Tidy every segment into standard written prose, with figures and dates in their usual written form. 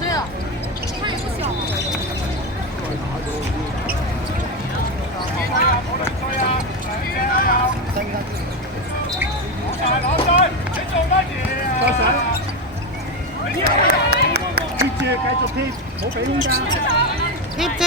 对啊，他也不小。多手，貼住，繼續貼，冇俾空間。貼住。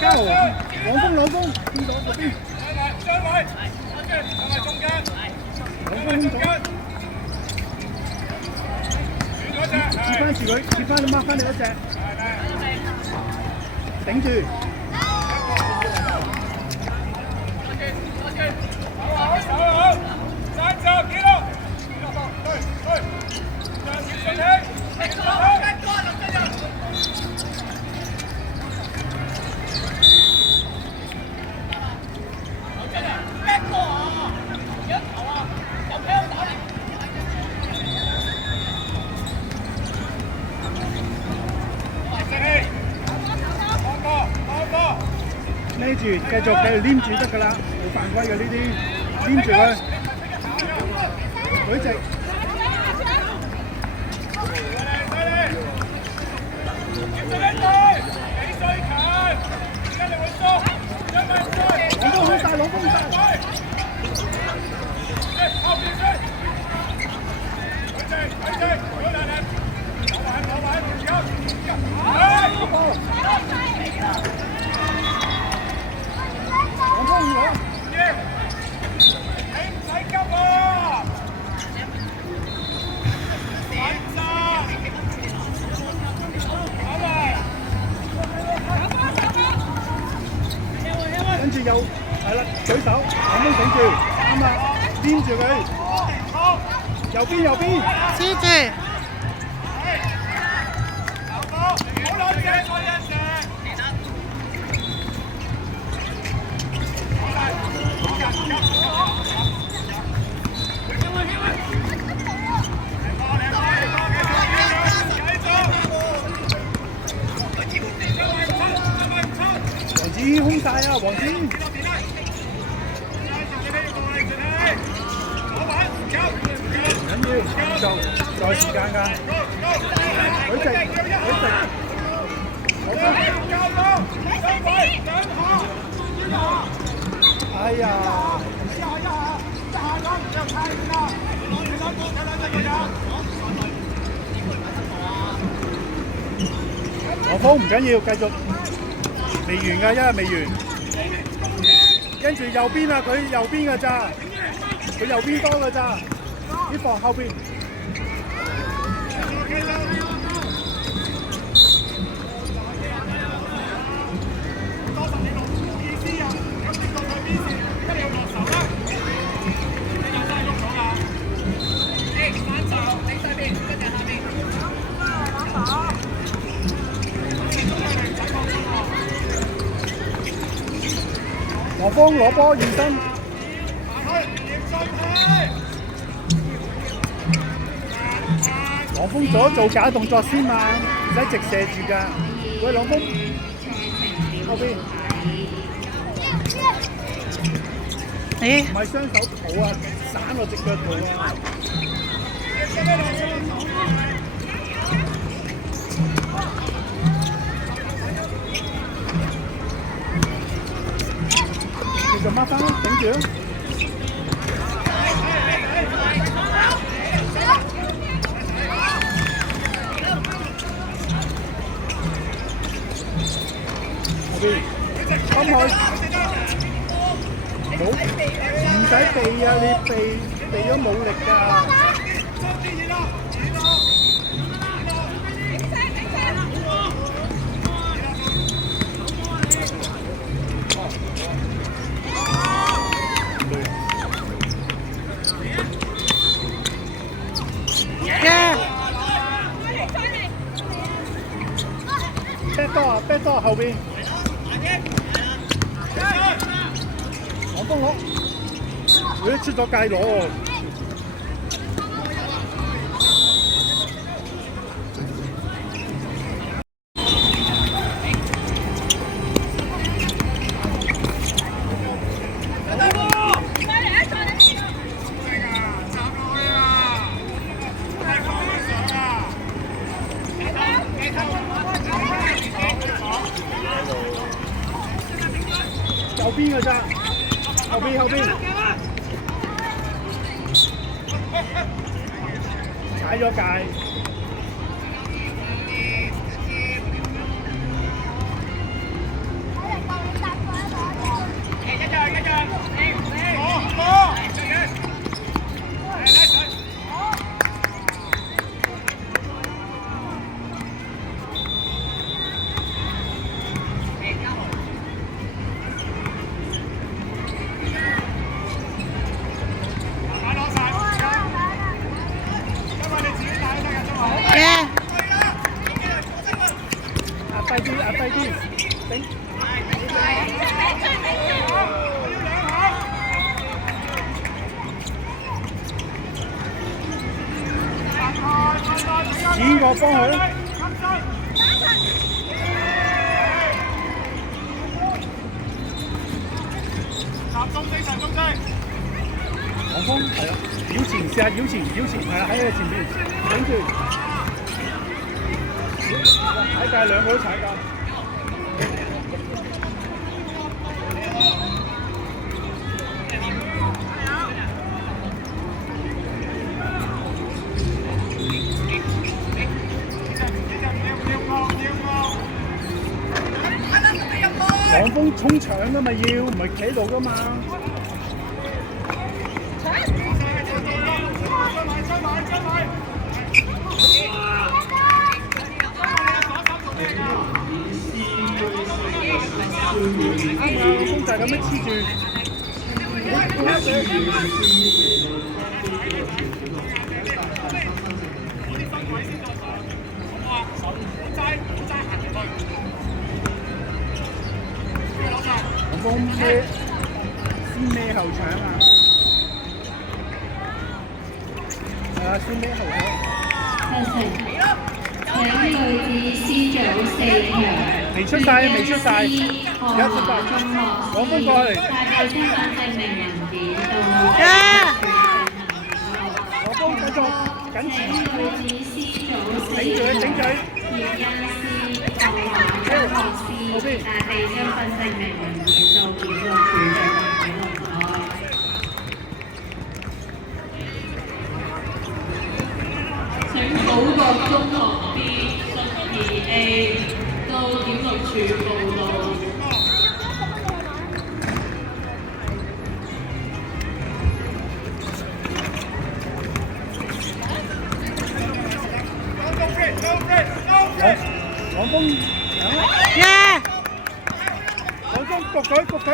加豪，朗峰，邊度嗰邊？張偉，中間，朗峰中間，接翻住佢，接翻你掹翻你嗰隻，頂住。好，30幾多？孭住，繼續黏住得㗎啦，冇犯規嘅呢啲，黏住佢，舉直。朗峰好晒，朗峰好晒。跟住又係啦，舉手，朗峰頂住，啱啦，黏住佢，右邊，黐住。黃子空晒啊，黃子！唔緊要，再時間㗎。舉直，哎呀！羅峰唔緊要，繼續。未完㗎，因為未完。跟住右邊啊，佢右邊㗎咋，佢右邊多㗎咋，啲防後邊。羅峰攞波現身，羅峰做假動作先嘛，唔使直射住㗎。喂，羅峰後邊，唔係雙手抱啊，散落隻腳度啊。就掹翻，頂住。後邊，幫佢，冇，唔使避啊！你避咗冇力㗎。back 多後邊。黃蜂攞，佢出咗界攞。右邊嘅咋，後邊，踩咗界。壓低啲，頂。剪個幫佢。黃蜂係啦，繞前試下繞前，係啦喺佢前邊頂住。踩界兩個都踩界。黃蜂衝搶㗎嘛要，唔係企喺度㗎嘛。啱啊，公仔咁樣黐住。黃蜂咩？先孭後搶啊！係啊，先孭後搶。請女子 C 組4強。未出晒，而家出晒。黃蜂過嚟。帶備身份證明文件到黃蜂繼續緊持。女子 C 組4頂住。葉欣思、後華張學思帶備身份證明文件到檢錄處嘅記錄台。請保國中學 B 12A 到檢錄處報到。黃蜂耶！黃蜂焗佢，焗嘴。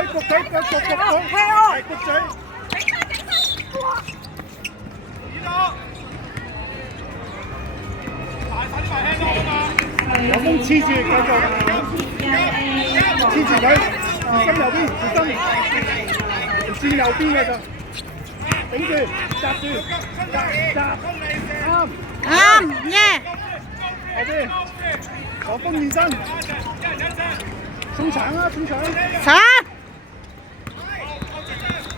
黃蜂黐住，繼續黐住佢，小心右邊，轉右邊嘅咋，頂住，扎住，啱耶！後邊，黃蜂現身，衝搶！搶！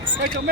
繼續咩？